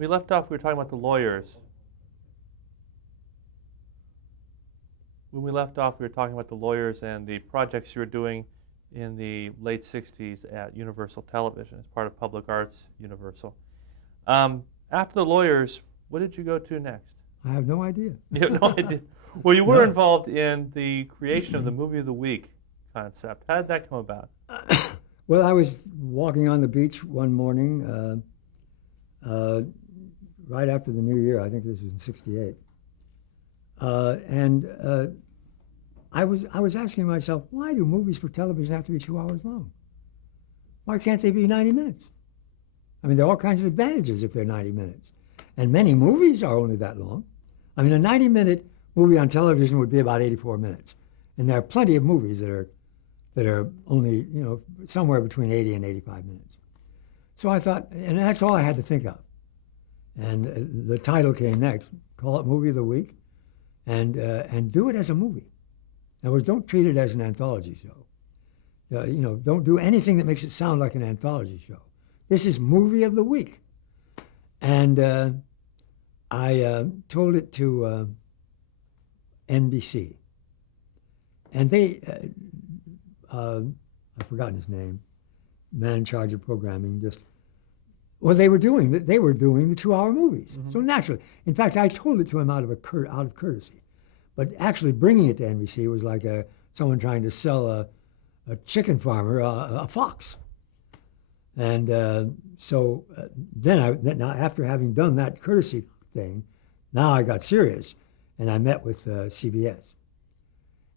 We left off, we were talking about the lawyers. When we left off, we were talking about the lawyers and the projects you were doing in the late 60s at Universal Television as part of Public Arts Universal. After the lawyers, what did you go to next? I have no idea. You have no idea. Well, you were No. involved in the creation of the Movie of the Week concept. How did that come about? Well, I was walking on the beach one morning, right after the New Year. I think this was in '68, and I was asking myself, why do movies for television have to be 2 hours long? Why can't they be 90 minutes? I mean, there are all kinds of advantages if they're 90 minutes, and many movies are only that long. I mean, a 90-minute movie on television would be about 84 minutes, and there are plenty of movies that are only, somewhere between 80 and 85 minutes. So I thought, and that's all I had to think of. And the title came next, call it Movie of the Week, and do it as a movie. In other words, don't treat it as an anthology show. Don't do anything that makes it sound like an anthology show. This is Movie of the Week. And I told it to NBC. And they, I've forgotten his name, man in charge of programming, they were doing the 2-hour movies. Mm-hmm. So naturally, in fact, I told it to him out of courtesy, but actually bringing it to NBC was like someone trying to sell a chicken farmer a fox. And so then after having done that courtesy thing, now I got serious, and I met with CBS.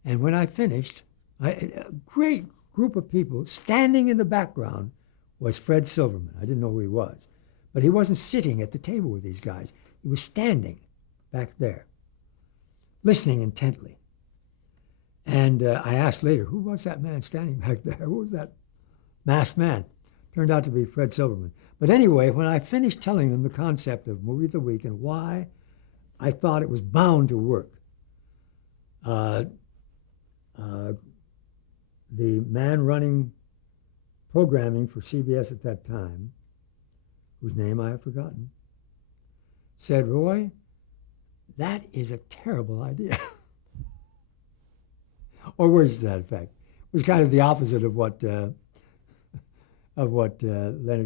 And when I finished, a great group of people standing in the background was Fred Silverman. I didn't know who he was, but he wasn't sitting at the table with these guys. He was standing back there, listening intently. And I asked later, who was that man standing back there? Who was that masked man? Turned out to be Fred Silverman. But anyway, when I finished telling them the concept of Movie of the Week and why I thought it was bound to work, the man running programming for CBS at that time, whose name I have forgotten, said, Roy, that is a terrible idea. Or words to that effect. It was kind of the opposite of what Leonard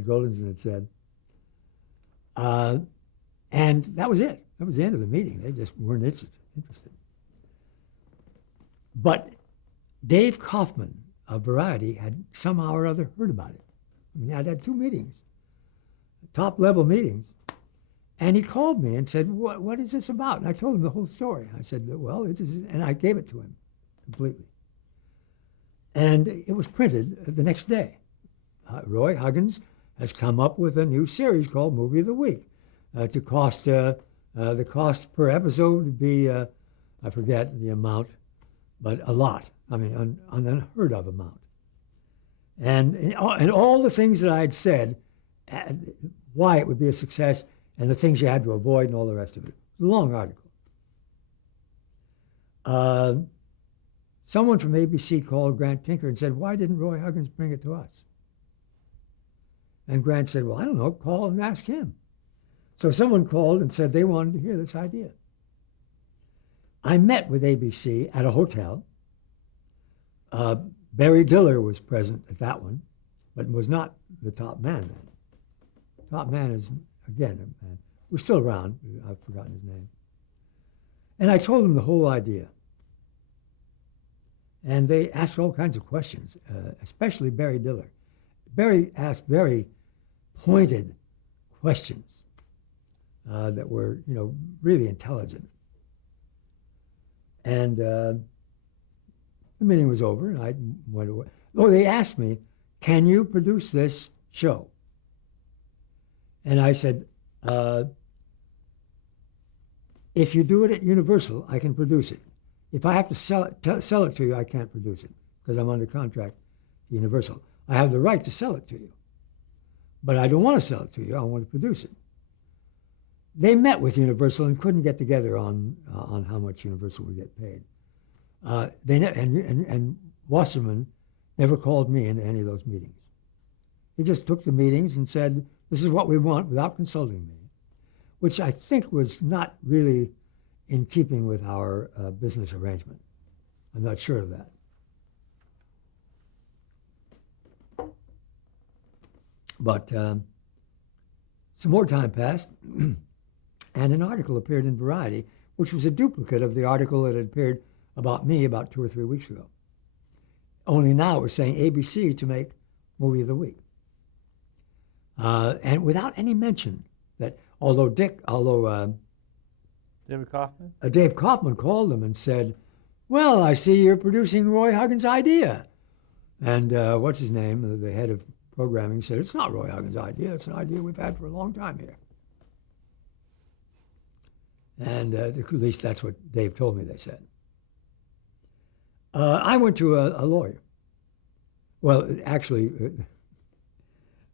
Goldenson had said. And that was it. That was the end of the meeting. They just weren't interested. But Dave Kaufman of Variety had somehow or other heard about it. I mean, I'd had 2 meetings, top-level meetings, and he called me and said, what is this about? And I told him the whole story. I said, well, and I gave it to him completely. And it was printed the next day. Roy Huggins has come up with a new series called Movie of the Week. The cost per episode would be, I forget the amount, but a lot. I mean, an unheard of amount. And all the things that I'd said, why it would be a success, and the things you had to avoid, and all the rest of it. It was a long article. Someone from ABC called Grant Tinker and said, why didn't Roy Huggins bring it to us? And Grant said, well, I don't know, call and ask him. So someone called and said they wanted to hear this idea. I met with ABC at a hotel. Barry Diller was present at that one, but was not the top man then. Top man is, again, a man who's still around. I've forgotten his name. And I told them the whole idea. And they asked all kinds of questions, especially Barry Diller. Barry asked very pointed questions that were, really intelligent. And the meeting was over, and I went away. Oh, they asked me, can you produce this show? And I said, if you do it at Universal, I can produce it. If I have to sell it to you, I can't produce it because I'm under contract to Universal. I have the right to sell it to you, but I don't want to sell it to you. I want to produce it. They met with Universal and couldn't get together on how much Universal would get paid. And Wasserman never called me into any of those meetings. He just took the meetings and said, this is what we want without consulting me. which I think was not really in keeping with our business arrangement. I'm not sure of that. But some more time passed, and an article appeared in Variety, which was a duplicate of the article that had appeared about me about 2 or 3 weeks ago. Only now it was saying ABC to make Movie of the Week. And without any mention that, although David Kaufman? Dave Kaufman called them and said, well, I see you're producing Roy Huggins' idea. And what's his name, the head of programming, said, it's not Roy Huggins' idea. It's an idea we've had for a long time here. And at least that's what Dave told me they said. I went to a lawyer. Well, actually,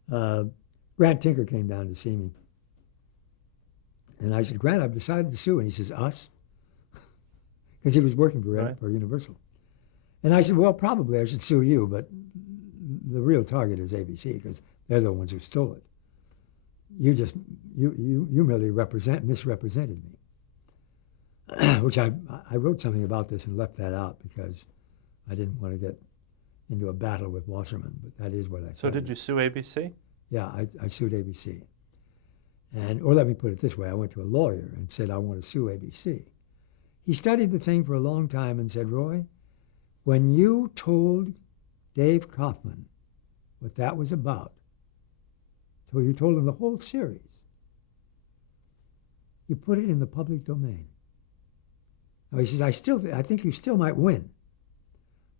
Grant Tinker came down to see me. And I said, Grant, I've decided to sue. And he says, us? Because he was working for Universal. And I said, well, probably I should sue you, but the real target is ABC because they're the ones who stole it. You merely misrepresented me. Which I wrote something about this and left that out because I didn't want to get into a battle with Wasserman, but that is what I said. So did you sue ABC? Yeah, I sued ABC. Or let me put it this way, I went to a lawyer and said, I want to sue ABC. He studied the thing for a long time and said, Roy, when you told Dave Kaufman what that was about, so you told him the whole series, you put it in the public domain. Now he says, I think you still might win,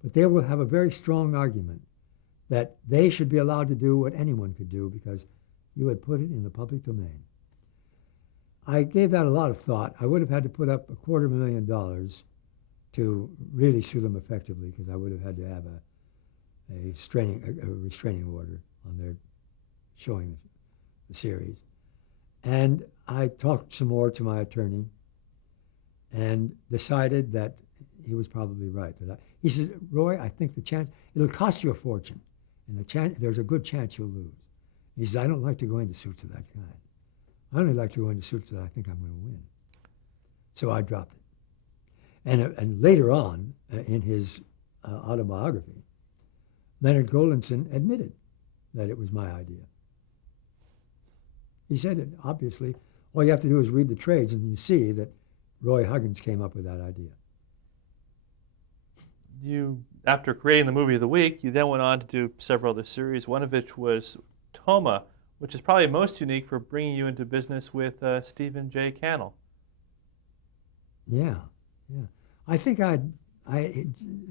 but they will have a very strong argument that they should be allowed to do what anyone could do because you had put it in the public domain. I gave that a lot of thought. I would have had to put up $250,000 to really sue them effectively because I would have had to have a restraining order on their showing the series. And I talked some more to my attorney and decided that he was probably right. He says, Roy, I think it'll cost you a fortune, and there's a good chance you'll lose. He says, I don't like to go into suits of that kind. I only like to go into suits that I think I'm going to win. So I dropped it. And later on, in his autobiography, Leonard Goldenson admitted that it was my idea. He said it, obviously. All you have to do is read the trades and you see that Roy Huggins came up with that idea. After creating the Movie of the Week, you then went on to do several other series, one of which was Toma, which is probably most unique for bringing you into business with Stephen J. Cannell. Yeah. I think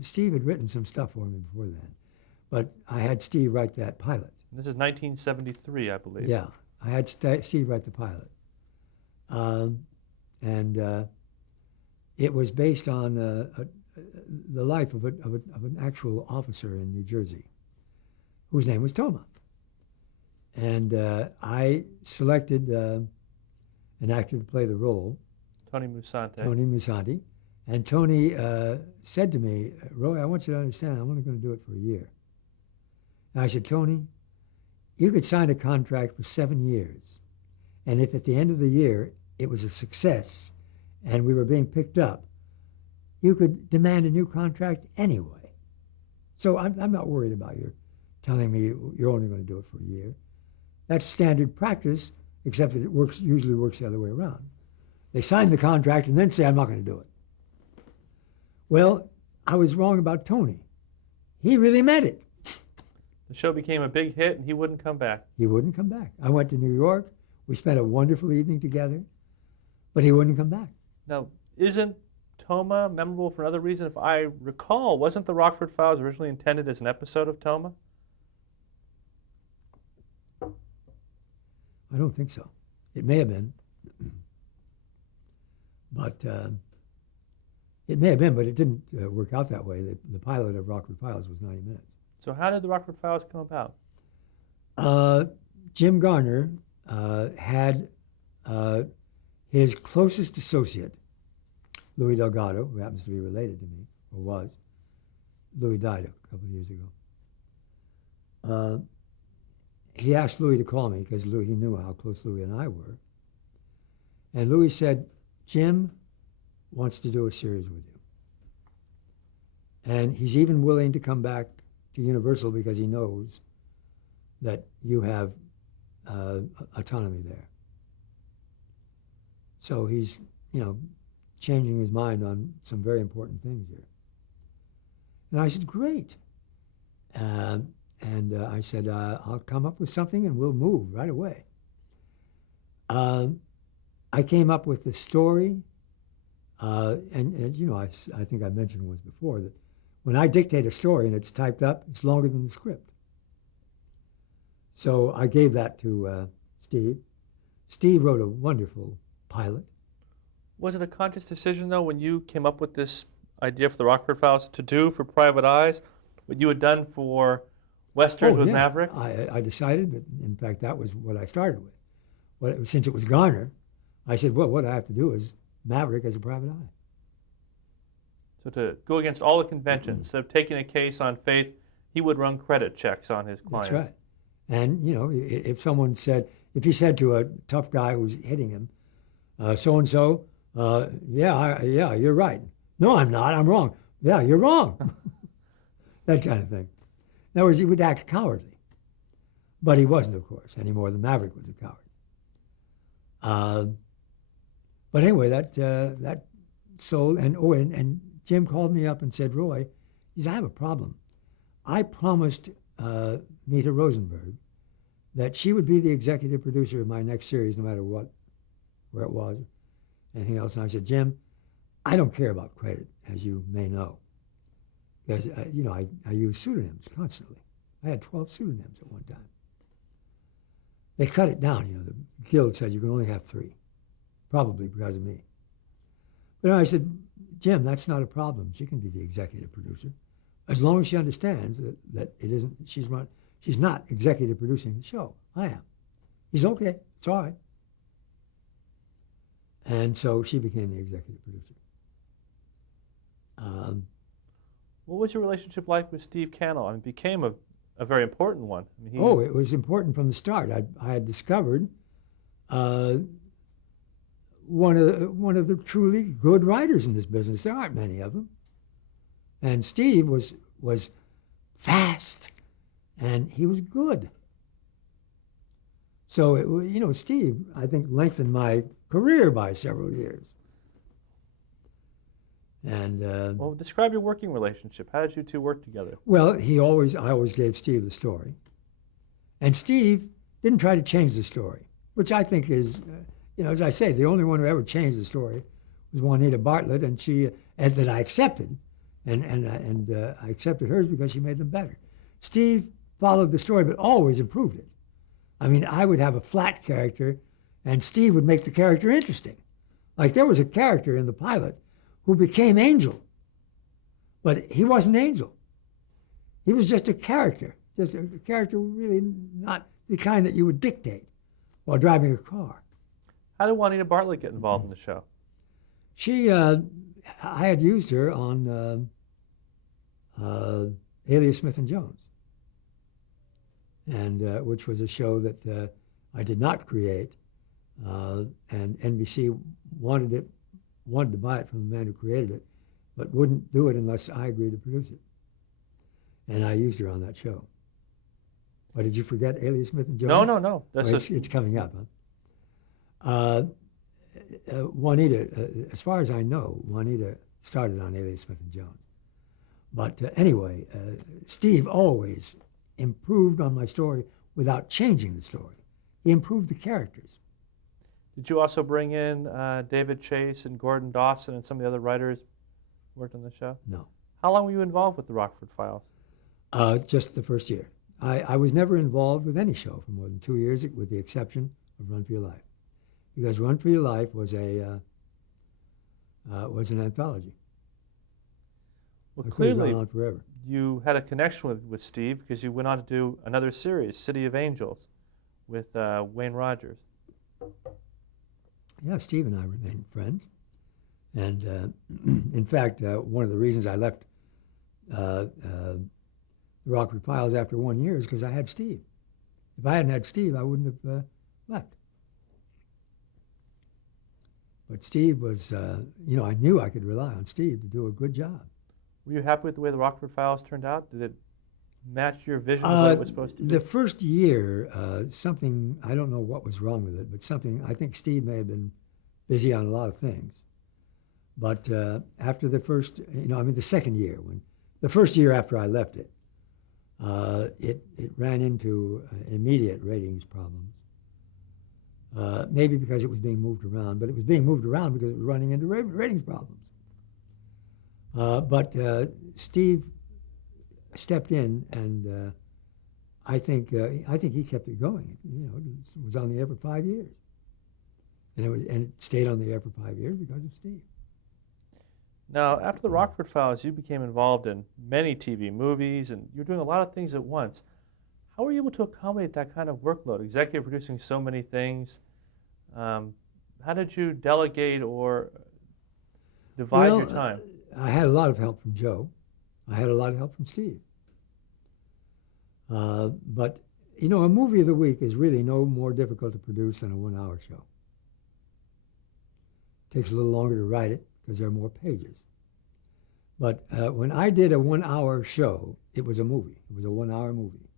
Steve had written some stuff for me before then, but I had Steve write that pilot. This is 1973, I believe. Yeah, I had Steve write the pilot. It was based on the life of an actual officer in New Jersey whose name was Toma. And I selected an actor to play the role. Tony Musante. Tony Musante. And Tony said to me, Roy, I want you to understand, I'm only going to do it for a year. And I said, Tony, you could sign a contract for 7 years. And if at the end of the year it was a success and we were being picked up, you could demand a new contract anyway. So I'm not worried about you telling me you're only going to do it for a year. That's standard practice, except that it usually works the other way around. They sign the contract and then say, I'm not going to do it. Well, I was wrong about Tony. He really meant it. The show became a big hit and he wouldn't come back. He wouldn't come back. I went to New York. We spent a wonderful evening together, but he wouldn't come back. Now, isn't Toma memorable for another reason? If I recall, wasn't the Rockford Files originally intended as an episode of Toma? I don't think so. It may have been. But it may have been, but it didn't work out that way. The pilot of Rockford Files was 90 minutes. So how did the Rockford Files come about? Jim Garner had his closest associate, Louis Delgado, who happens to be related to me, or was. Louis died a couple of years ago. He asked Louis to call me because he knew how close Louis and I were. And Louis said, Jim wants to do a series with you. And he's even willing to come back to Universal because he knows that you have autonomy there. So he's, changing his mind on some very important things here. And I said, great. And I said, I'll come up with something and we'll move right away. I came up with the story, and I think I mentioned once before that when I dictate a story and it's typed up, it's longer than the script. So I gave that to Steve. Steve wrote a wonderful pilot. Was it a conscious decision, though, when you came up with this idea for the Rockford Files to do for Private Eyes what you had done for Westerns with Maverick? I decided that, in fact, that was what I started with. Well, since it was Garner, I said, well, what I have to do is Maverick as a private eye. So to go against all the conventions, instead of taking a case on faith, he would run credit checks on his clients. That's right. And, if he said to a tough guy who's hitting him, so-and-so, yeah, you're right. No, I'm not. I'm wrong. Yeah, you're wrong. That kind of thing. In other words, he would act cowardly. But he wasn't, of course, any more than Maverick was a coward. But anyway, that sold. And Jim called me up and said, Roy, he said, I have a problem. I promised Mita Rosenberg that she would be the executive producer of my next series, no matter where it was, anything else. And I said, Jim, I don't care about credit, as you may know, because I use pseudonyms constantly. I had 12 pseudonyms at one time. They cut it down. The guild said you can only have 3, probably because of me. But I said, Jim, that's not a problem. She can be the executive producer, as long as she understands that it isn't. She's not executive producing the show. I am. He's okay. It's all right. And so she became the executive producer. What was your relationship like with Steve Cannell? It became a very important one. It was important from the start. I had discovered one of the truly good writers in this business. There aren't many of them. And Steve was fast, and he was good. So, Steve, I think, lengthened my career by several years. And well, describe your working relationship. How did you two work together? Well, I always gave Steve the story, and Steve didn't try to change the story, which I think is, as I say, the only one who ever changed the story was Juanita Bartlett, and that I accepted, and I accepted hers because she made them better. Steve followed the story, but always improved it. I mean, I would have a flat character, and Steve would make the character interesting. Like there was a character in the pilot who became Angel, but he wasn't Angel. He was just a character really not the kind that you would dictate while driving a car. How did Juanita Bartlett get involved in the show? I had used her on Alias Smith and Jones, and which was a show that I did not create, and NBC wanted to buy it from the man who created it, but wouldn't do it unless I agreed to produce it. And I used her on that show. What, did you forget Alias Smith and Jones? No. It's coming up. Huh? Juanita, as far as I know, Juanita started on Alias Smith and Jones. But anyway, Steve always improved on my story without changing the story. He improved the characters. Did you also bring in David Chase and Gordon Dawson and some of the other writers who worked on the show? No. How long were you involved with the Rockford Files? Just the first year. I was never involved with any show for more than 2 years, with the exception of Run for Your Life, because Run for Your Life was an anthology. Well, it could have clearly gone on forever. You had a connection with Steve because you went on to do another series, City of Angels, with Wayne Rogers. Yeah, Steve and I remained friends. And in fact, one of the reasons I left the Rockford Files after 1 year is because I had Steve. If I hadn't had Steve, I wouldn't have left. But Steve was, I knew I could rely on Steve to do a good job. Were you happy with the way the Rockford Files turned out? Did it match your vision of what it was supposed to be? The first year, something, I don't know what was wrong with it, but something, I think Steve may have been busy on a lot of things. But after the first, the second year, the first year after I left it, it ran into immediate ratings problems. Maybe because it was being moved around, but it was being moved around because it was running into ratings problems. But Steve stepped in, and I think he kept it going. It was on the air for 5 years, and it stayed on the air for 5 years because of Steve. Now, after the Rockford Files, you became involved in many TV movies, and you're doing a lot of things at once. How were you able to accommodate that kind of workload, executive producing so many things? How did you delegate or divide your time? I had a lot of help from Joe. I had a lot of help from Steve. But, a movie of the week is really no more difficult to produce than a 1-hour show. It takes a little longer to write it because there are more pages. But when I did a 1-hour show, it was a movie. It was a 1-hour movie.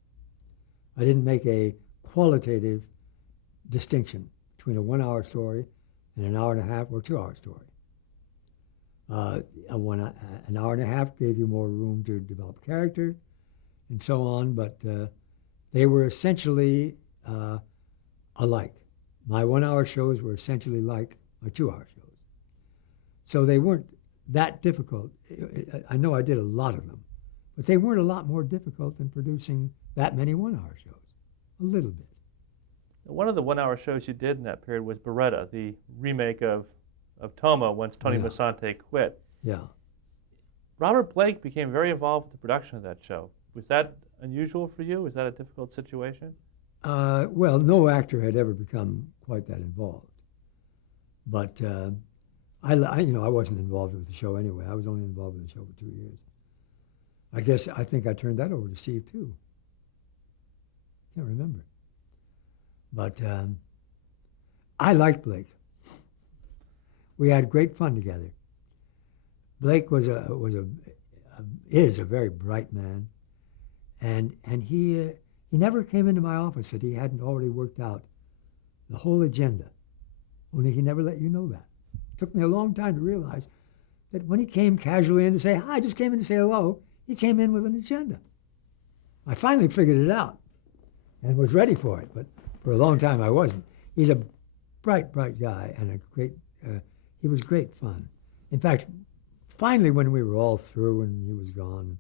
I didn't make a qualitative distinction between a 1-hour story and an hour and a half or 2-hour story. An hour and a half gave you more room to develop character and so on, but they were essentially alike. My 1-hour shows were essentially like my 2-hour shows. So they weren't that difficult. I know I did a lot of them, but they weren't a lot more difficult than producing that many 1-hour shows. A little bit. One of the 1-hour shows you did in that period was Beretta, the remake of Toma once Tony Musante quit. Yeah. Robert Blake became very involved with the production of that show. Was that unusual for you? Was that a difficult situation? Well, no actor had ever become quite that involved. But I wasn't involved with the show anyway. I was only involved with the show for 2 years. I think I turned that over to Steve too. Can't remember. But I liked Blake. We had great fun together. Blake is a very bright man, and he never came into my office that he hadn't already worked out the whole agenda. Only he never let you know that. It took me a long time to realize that when he came casually in to say, "Hi, I just came in to say hello," he came in with an agenda. I finally figured it out and was ready for it, but for a long time I wasn't. He's a bright guy and he was great fun. In fact, finally when we were all through and he was gone,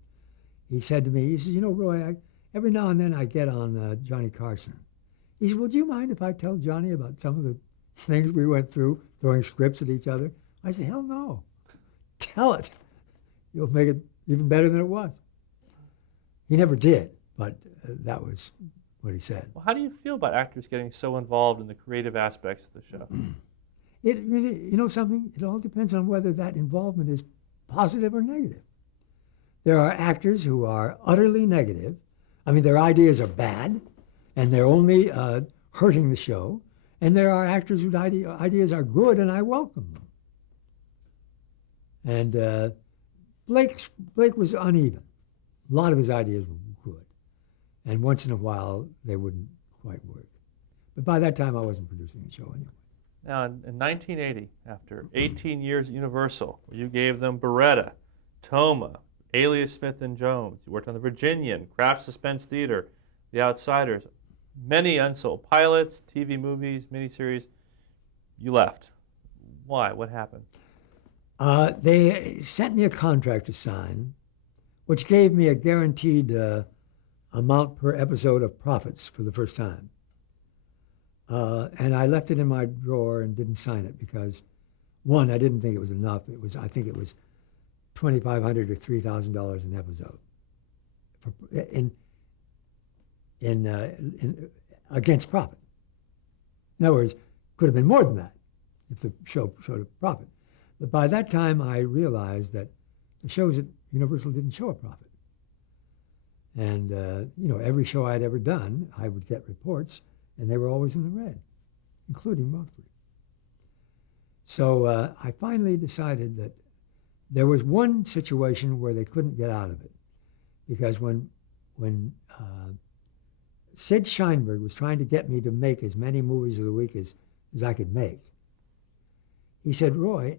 he said to me, he said, Roy, every now and then I get on Johnny Carson. He said, would you mind if I tell Johnny about some of the things we went through, throwing scripts at each other? I said, hell no. Tell it. You'll make it even better than it was. He never did, but that was what he said. Well, how do you feel about actors getting so involved in the creative aspects of the show? It really, something, it all depends on whether that involvement is positive or negative. There are actors who are utterly negative. I mean, their ideas are bad, and they're only hurting the show. And there are actors whose ideas are good, and I welcome them. And Blake was uneven. A lot of his ideas were good. And once in a while, they wouldn't quite work. But by that time, I wasn't producing the show anyway. Now, in 1980, after 18 years at Universal, you gave them Beretta, Toma, Alias Smith and Jones. You worked on The Virginian, Kraft Suspense Theater, The Outsiders, many unsold pilots, TV movies, miniseries. You left. Why? What happened? They sent me a contract to sign, which gave me a guaranteed amount per episode of profits for the first time. And I left it in my drawer and didn't sign it because, one, I didn't think it was enough. I think it was $2,500 or $3,000 an episode in against profit. In other words, could have been more than that if the show showed a profit. But by that time, I realized that the shows at Universal didn't show a profit. And every show I'd ever done, I would get reports, and they were always in the red, including Rockford. So I finally decided that there was one situation where they couldn't get out of it, because when Sid Sheinberg was trying to get me to make as many movies of the week as I could make, he said, Roy,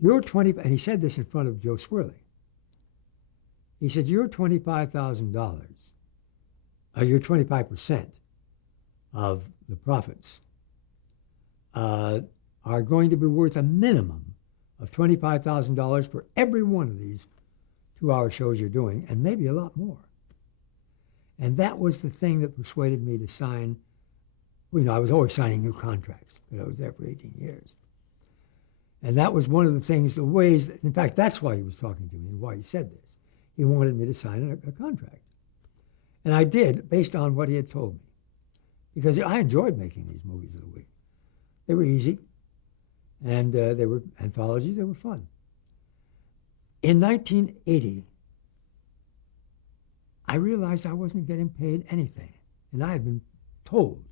you're 20, and he said this in front of Joe Swirly. He said, you're $25,000, you're 25% of the profits are going to be worth a minimum of $25,000 for every one of these 2-hour shows you're doing, and maybe a lot more. And that was the thing that persuaded me to sign. Well, I was always signing new contracts, but I was there for 18 years. And that was one of the things, the ways that, in fact, that's why he was talking to me and why he said this. He wanted me to sign a contract. And I did, based on what he had told me. Because I enjoyed making these movies of the week. They were easy, and they were anthologies, they were fun. In 1980, I realized I wasn't getting paid anything. And I had been told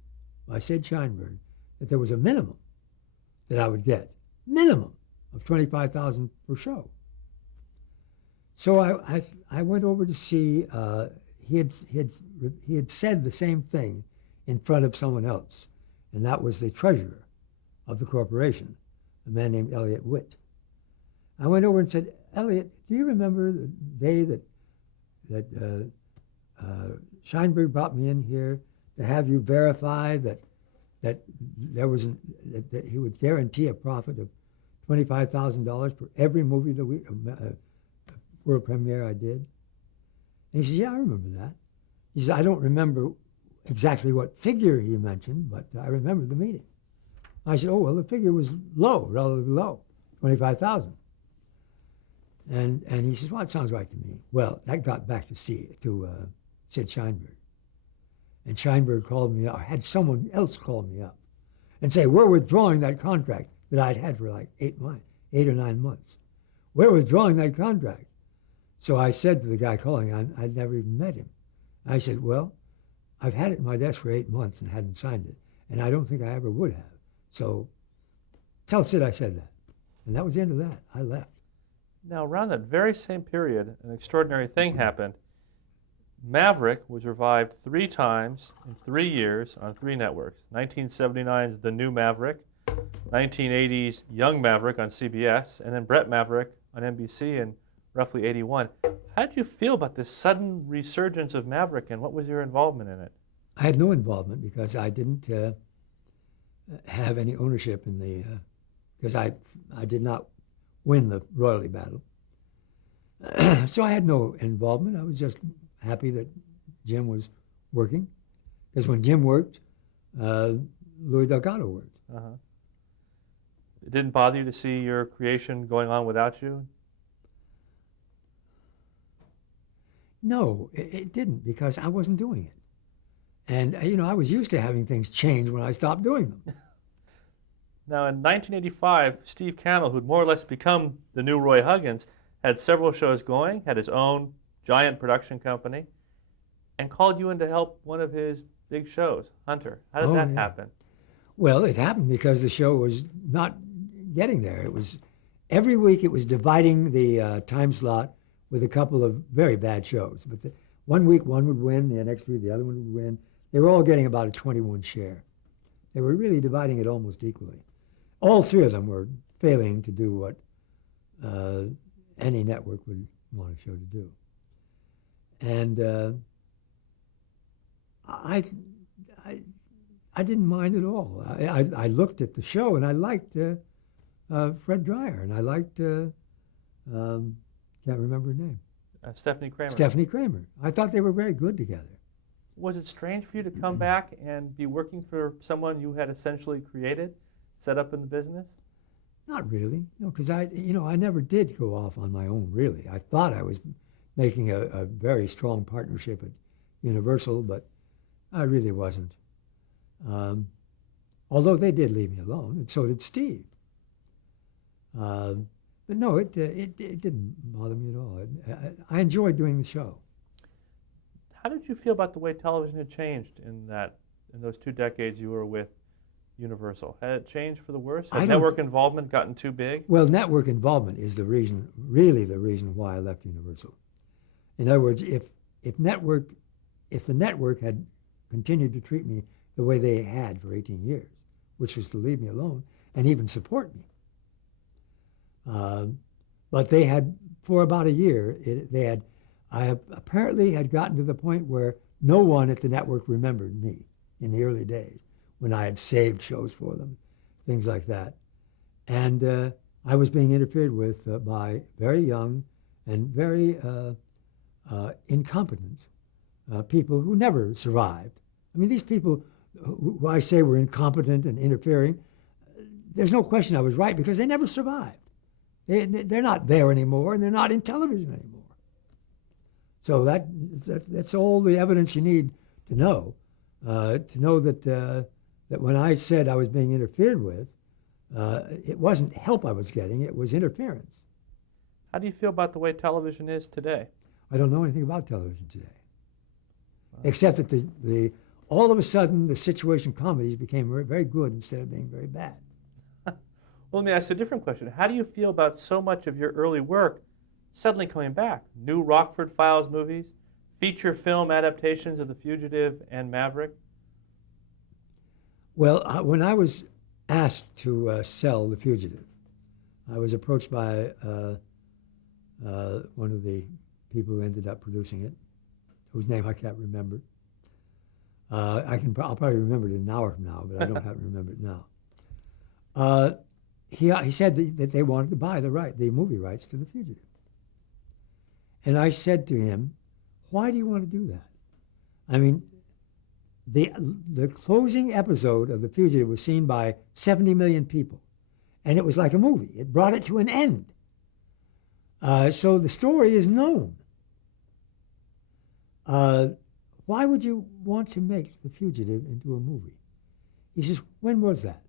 by Sid Sheinberg that there was a minimum that I would get, minimum of $25,000 per show. So I went over to see, he had said the same thing in front of someone else, and that was the treasurer of the corporation, a man named Elliot Witt. I went over and said, Elliot, do you remember the day that Sheinberg brought me in here to have you verify that there was that he would guarantee a profit of $25,000 for every movie that world premiere I did? And he says, yeah, I remember that. He says, I don't remember exactly what figure he mentioned, but I remember the meeting. I said, oh, well, the figure was low, relatively low, 25,000. And he says, well, it sounds right to me. Well, that got back to Sid Sheinberg. And Sheinberg called me, or had someone else call me up and say, we're withdrawing that contract that I'd had for like 8 or 9 months. We're withdrawing that contract. So I said to the guy calling, I'd never even met him. I said, well, I've had it in my desk for 8 months and hadn't signed it, and I don't think I ever would have. So tell Sid I said that. And that was the end of that. I left. Now, around that very same period, an extraordinary thing happened. Maverick was revived 3 times in 3 years on 3 networks. 1979's The New Maverick, 1980's Young Maverick on CBS, and then Brett Maverick on NBC in roughly 81. How did you feel about this sudden resurgence of Maverick, and what was your involvement in it? I had no involvement because I didn't have any ownership in the, because I did not win the royalty battle. So I had no involvement. I was just happy that Jim was working, because when Jim worked, Louis Delgado worked. Uh-huh. It didn't bother you to see your creation going on without you? No, it didn't, because I wasn't doing it. And, I was used to having things change when I stopped doing them. Now, in 1985, Steve Cannell, who'd more or less become the new Roy Huggins, had several shows going, had his own giant production company, and called you in to help one of his big shows, Hunter. How did that happen? Well, it happened because the show was not getting there. It was, every week it was dividing the time slot with a couple of very bad shows. But one week one would win, the next week the other one would win. They were all getting about a 21 share. They were really dividing it almost equally. All 3 of them were failing to do what any network would want a show to do. And I didn't mind at all. I looked at the show and I liked Fred Dreyer, and I liked, can't remember her name. Stephanie Kramer. Stephanie Kramer. I thought they were very good together. Was it strange for you to come back and be working for someone you had essentially created, set up in the business? Not really, no, because I never did go off on my own, really. I thought I was making a very strong partnership at Universal, but I really wasn't. Although they did leave me alone, and so did Steve. But no, it didn't bother me at all. I enjoyed doing the show. How did you feel about the way television had changed in those 2 decades you were with Universal? Had it changed for the worse? I Had don't- network involvement gotten too big? Well, network involvement is the reason, really the reason why I left Universal. In other words, if the network had continued to treat me the way they had for 18 years, which was to leave me alone and even support me, but they had, for about a year, I apparently had gotten to the point where no one at the network remembered me in the early days when I had saved shows for them, things like that. And I was being interfered with by very young and very incompetent people who never survived. I mean, these people who I say were incompetent and interfering, there's no question I was right because they never survived. They're not there anymore, and they're not in television anymore. So that's all the evidence you need to know that when I said I was being interfered with, it wasn't help I was getting, it was interference. How do you feel about the way television is today? I don't know anything about television today, except that all of a sudden the situation comedies became very good instead of being very bad. Well, let me ask a different question. How do you feel about so much of your early work suddenly coming back? New Rockford Files movies, feature film adaptations of The Fugitive and Maverick? Well, when I was asked to sell The Fugitive, I was approached by one of the people who ended up producing it, whose name I can't remember. I'll probably remember it in an hour from now, but I don't happen to remember it now. He said that they wanted to buy the movie rights to The Fugitive. And I said to him, why do you want to do that? I mean, the closing episode of The Fugitive was seen by 70 million people. And it was like a movie. It brought it to an end. So the story is known. Why would you want to make The Fugitive into a movie? He says, when was that?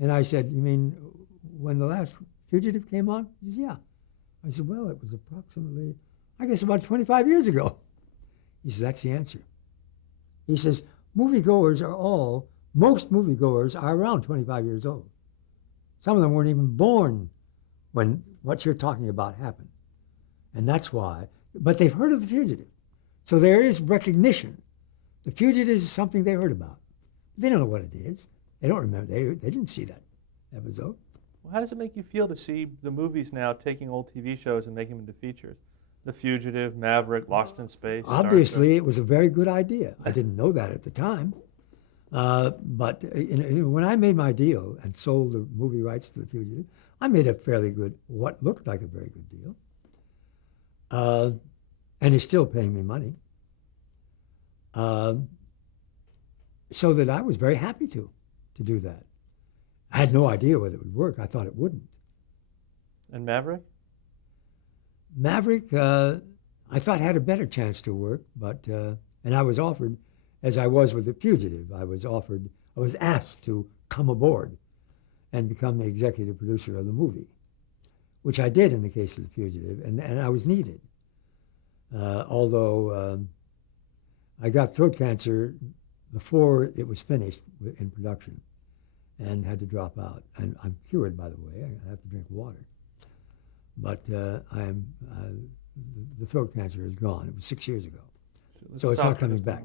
And I said, you mean when the last Fugitive came on? He says, yeah. I said, well, it was approximately, I guess about 25 years ago. He says, that's the answer. He says, most moviegoers are around 25 years old. Some of them weren't even born when what you're talking about happened. And that's why, but they've heard of The Fugitive. So there is recognition. The Fugitive is something they heard about. They don't know what it is. They don't remember. They didn't see that episode. Well, how does it make you feel to see the movies now taking old TV shows and making them into features? The Fugitive, Maverick, Lost in Space. Obviously, it was a very good idea. I didn't know that at the time. But when I made my deal and sold the movie rights to The Fugitive, I made a fairly good, what looked like a very good deal. And he's still paying me money. So that I was very happy to do that. I had no idea whether it would work. I thought it wouldn't. And Maverick? Maverick, I thought had a better chance to work, but and I was offered, as I was with The Fugitive, I was asked to come aboard and become the executive producer of the movie, which I did in the case of The Fugitive, and I was needed. Although I got throat cancer before it was finished in production and had to drop out. And I'm cured, by the way. I have to drink water. But the throat cancer is gone. It was 6 years ago. So it's not coming back.